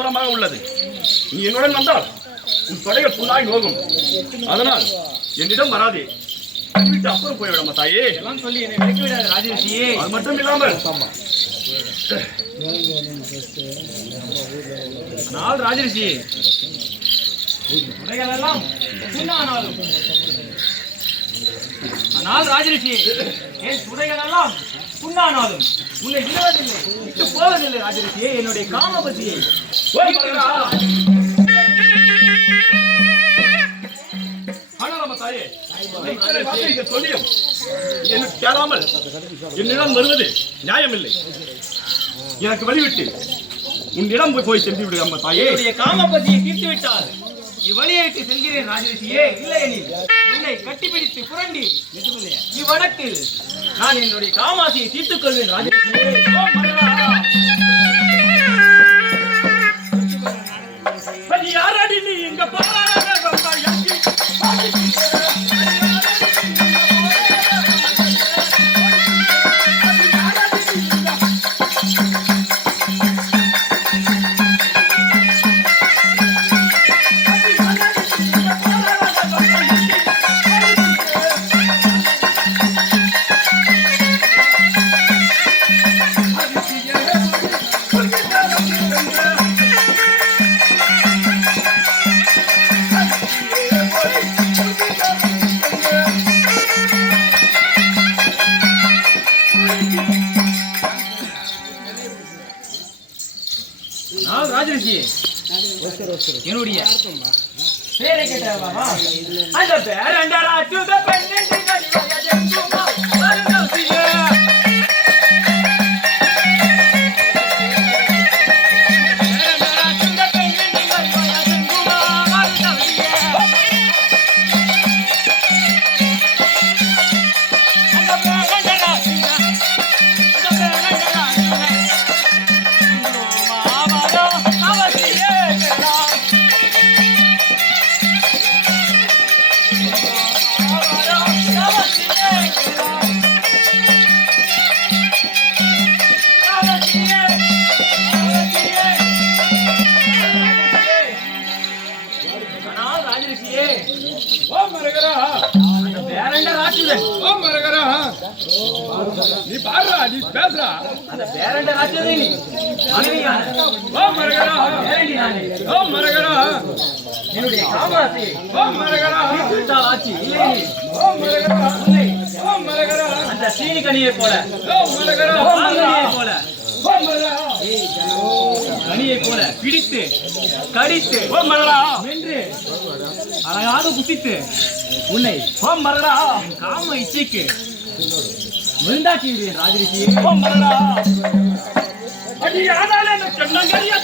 தூரமாக உள்ளது. நீ என்னுடன் வந்தால் உன் தொடைகள் புண்ணாய் நோகும். அதனால் என்னிடம் வராதே. அப்புறம் போய்விடாம தாயே எல்லாம் சொல்லி என்னை விலக்கி விடாது ராஜரிஷியே. அது மட்டும் இல்லாமல் ஆனால் ராஜரிஷி உடைகள் எல்லாம் புண்ணானாலும், ஆனால் ராஜரிஷி என் உடைகள் எல்லாம் புண்ணானாலும் உன்னை விடுவதில்லை, விட்டு போவதில்லை ராஜரிஷியே. என்னுடைய காமபதியை தாயே சொல்லியும் எனக்கு கேளாமல் என்னிடம் வருவது நியாயமில்லை. எனக்கு வழிவிட்டு உன்னிடம் போய் சென்று விடு அம்மா தாயே. என்னுடைய காமபதியை தீர்த்து விட்டால் இவ்வழியை விட்டு செல்கிறேன் ராஜரிஷியே. இல்லையெனில் உன்னை கட்டிப்பிடித்து புரண்டி இவ்வடக்கில் நான் என்னுடைய காமாசியை தீர்த்துக் கொள்வேன் ராஜரிஷியே. யாரடி நீ இங்க ராஜரிஷி என்னுடைய பேரை கேட்டாவா? அந்த பேரண்டரா சுத பெண்ணெண்டி கடிவாயா ஜென்சுமா அருணசியே. பேரண்டரா சுத பெண்ணெண்டி கடிவாயா ஜென்சுமா அருணசியே. அந்த பேரண்டரா சுத நீ பாடுறா, நீ பேசுறா. அந்த பேரண்ட ராஜ்யமே நீ மனைவியான ஓ மரகரா, ஓ மரகரா, என்னுடைய காமாசி ஓ மரகரா, ஆட்சி இல்லை. ஓ மரகரா, ஓ மரகரா, அந்த சீனி கனியை போல, ஓ மரகரா, கனியை போல, ஓ மரகரா, கனியை போல பிடித்து கடித்து ஓ மரகரா வென்று அழகாக குசித்து உன்னை ஓ மரகரா காம இச்சைக்கு விருந்தாக்கி ராஜரிஷியே. ஓ மரகரா, அடி ஆனாலே கண்ணங்கரியா